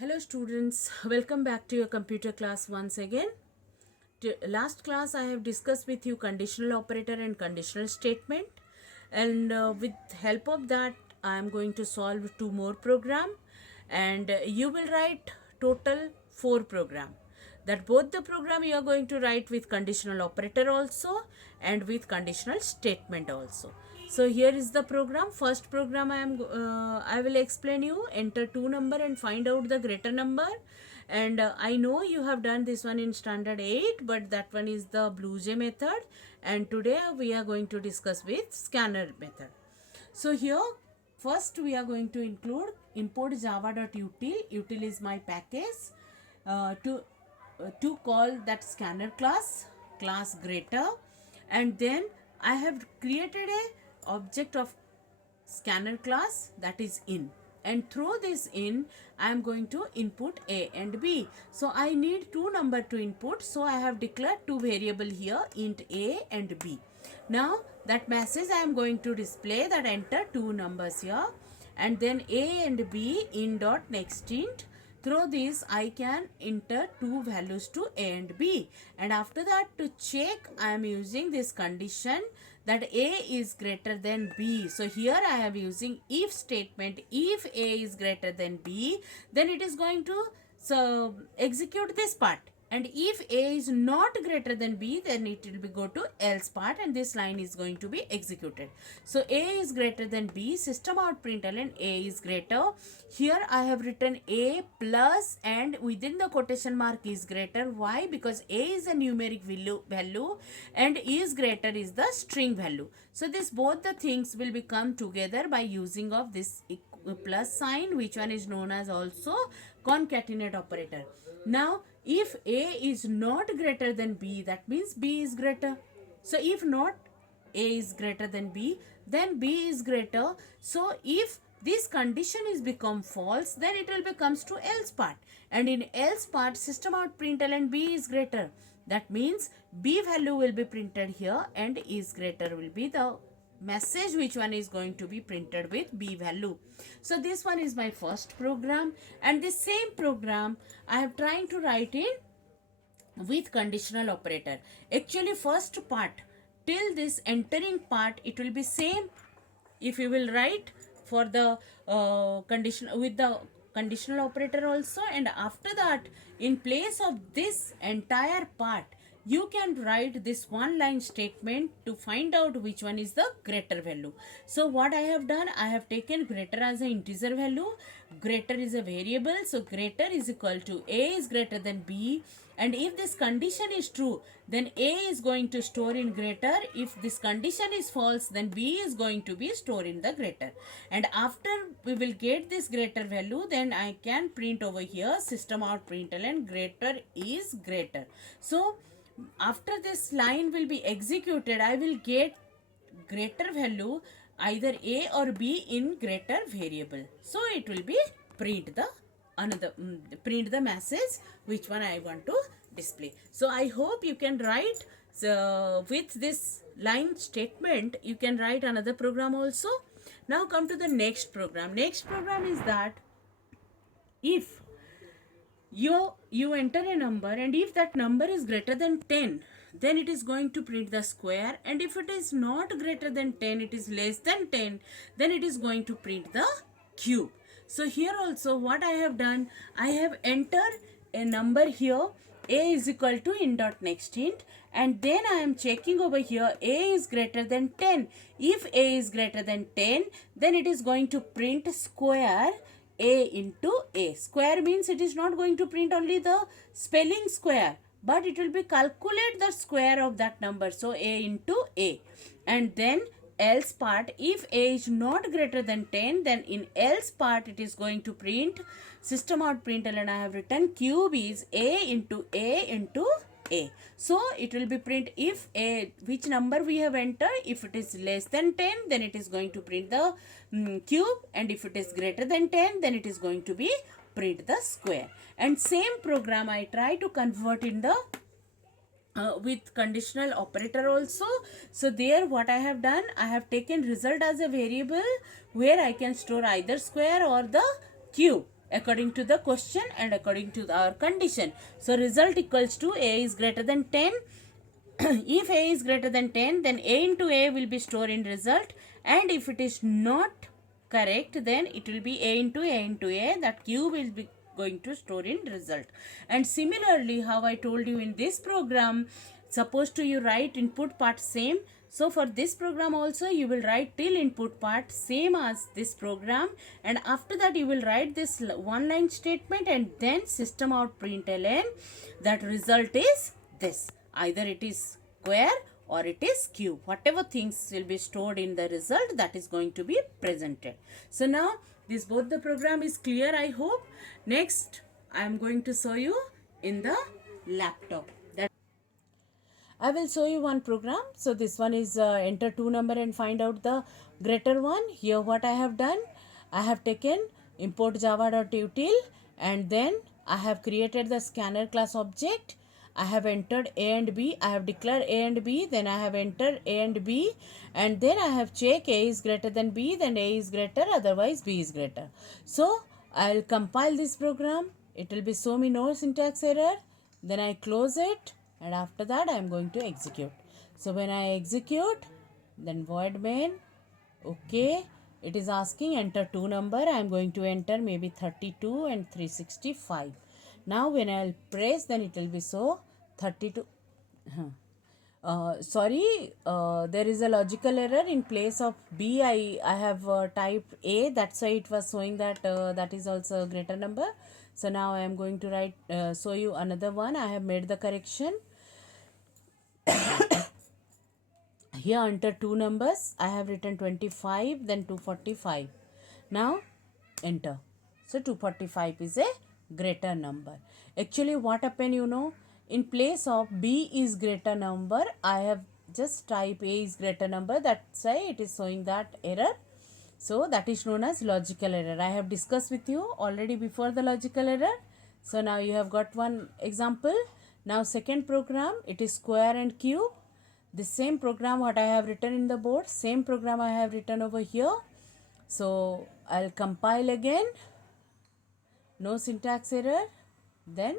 Hello students, welcome back to your computer class once again. Last class I have discussed with you conditional operator and conditional statement, and with help of that I am going to solve two more program, and you will write total 4 program. That both the program you are going to write with conditional operator also and with conditional statement also. So here is the program. First program I will explain you. Enter two number and find out the greater number. And I know you have done this one in standard 8, but that one is the BlueJ method. And today we are going to discuss with scanner method. So here first we are going to include import java.util. Util is my package to call that scanner class greater, and then I have created a object of scanner class, that is in, and through this in I am going to input a and b. So I need two number to input, so I have declared two variable here, int a and b. Now that message I am going to display, that enter two numbers here, and then a and b in dot next int. Through this I can enter two values to a and b, and after that to check I am using this condition that a is greater than b. So here I am using if statement. If a is greater than b, then it is going to execute this part, and if a is not greater than b, then it will be go to else part, and this line is going to be executed. So a is greater than b, system out println a is greater. Here I have written a plus, and within the quotation mark is greater. Why? Because a is a numeric value and is greater is the string value. So this both the things will become together by using of this plus sign, which one is known as also concatenate operator. Now if a is not greater than b, that means b is greater. So if not a is greater than b, then b is greater. So if this condition is become false, then it will becomes to else part, and in else part system out println b is greater. That means b value will be printed here, and is greater will be the message which one is going to be printed with b value. So this one is my first program, and this same program I am trying to write in with conditional operator. Actually first part till this entering part it will be same. If you will write for the condition with the conditional operator also, and after that in place of this entire part you can write this one line statement to find out which one is the greater value. So what I have done, I have taken greater as an integer value, greater is a variable, so greater is equal to a is greater than b, and if this condition is true, then a is going to store in greater. If this condition is false, then b is going to be stored in the greater, and after we will get this greater value, then I can print over here system out println greater is greater. So after this line will be executed, I will get greater value either a or b in greater variable. So it will be print the message which one I want to display. So I hope you can write with this line statement. You can write another program also. Now come to the next program. Next program is that if you enter a number, and if that number is greater than 10, then it is going to print the square, and if it is not greater than 10, it is less than 10, then it is going to print the cube. So here also what I have done, I have entered a number here, a is equal to in dot next int, and then I am checking over here a is greater than 10. If a is greater than 10, then it is going to print square a into a. Square means it is not going to print only the spelling square, but it will be calculate the square of that number. So a into a, and then else part, if a is not greater than 10, then in else part it is going to print system out println, and I have written cube is a into a into a. So it will be print if a, which number we have entered, if it is less than 10, then it is going to print the cube, and if it is greater than 10, then it is going to be print the square. And same program I try to convert in the with conditional operator also. So there what I have done, I have taken result as a variable where I can store either square or the cube. according to the question and according to our condition. So result equals to a is greater than 10. If a is greater than 10, then a into a will be stored in result, and if it is not correct, then it will be a into a into a, that cube will be going to store in result. And similarly, how I told you in this program, suppose to you write input part same. So for this program also you will write till input part same as this program, and after that you will write this one line statement and then system out println, that result is this. Either it is square or it is cube. Whatever things will be stored in the result, that is going to be presented. So now this both the program is clear, I hope. Next I am going to show you in the laptop. I will show you one program. So this one is enter two number and find out the greater one. Here what I have done, I have taken import java.util and then I have created the scanner class object. I have entered a and b. I have declared a and b. Then I have entered a and b, and then I have checked a is greater than b. Then a is greater, otherwise b is greater. So I will compile this program. It will be show me no syntax error. Then I close it, and after that I am going to execute. So when I execute, then void main, okay, it is asking enter two number. I am going to enter maybe 32 and 365. Now when I will press, then it will be so 32. There is a logical error. In place of B, I have typed A. That's why it was showing that that is also a greater number. So now I am going to write, show you another one. I have made the correction. Here enter two numbers. I have written 25, then 245. Now enter. So 245 is a greater number. Actually what happened, you know, in place of B is greater number, I have just type A is greater number. That's why it is showing that error. So that is known as logical error. I have discussed with you already before the logical error. So now you have got one example. Now second program, it is square and cube. The same program what I have written in the board, same program I have written over here. So I'll compile again. No syntax error. Then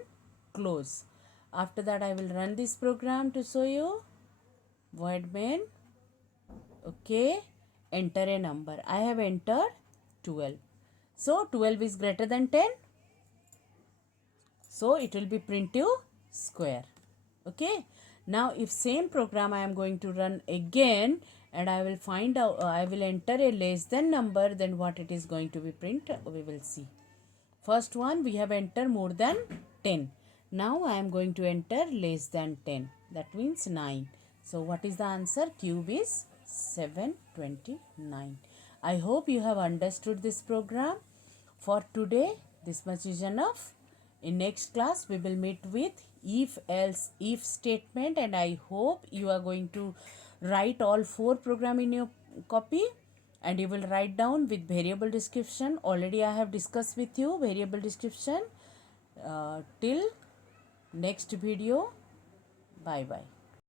close. After that I will run this program to show you. Void main. Okay. Enter a number. I have entered 12. So 12 is greater than 10. So it will be print to square. Okay. Now if same program I am going to run again, and I will find out, I will enter a less than number, then what it is going to be print, we will see. First one we have entered more than 10. Now I am going to enter less than 10. That means 9. So what is the answer? Cube is 729. I hope you have understood this program. For today, this much is enough. In next class, we will meet with if else if statement, and I hope you are going to write all 4 program in your copy, and you will write down with variable description. Already I have discussed with you variable description. Till next video, bye bye.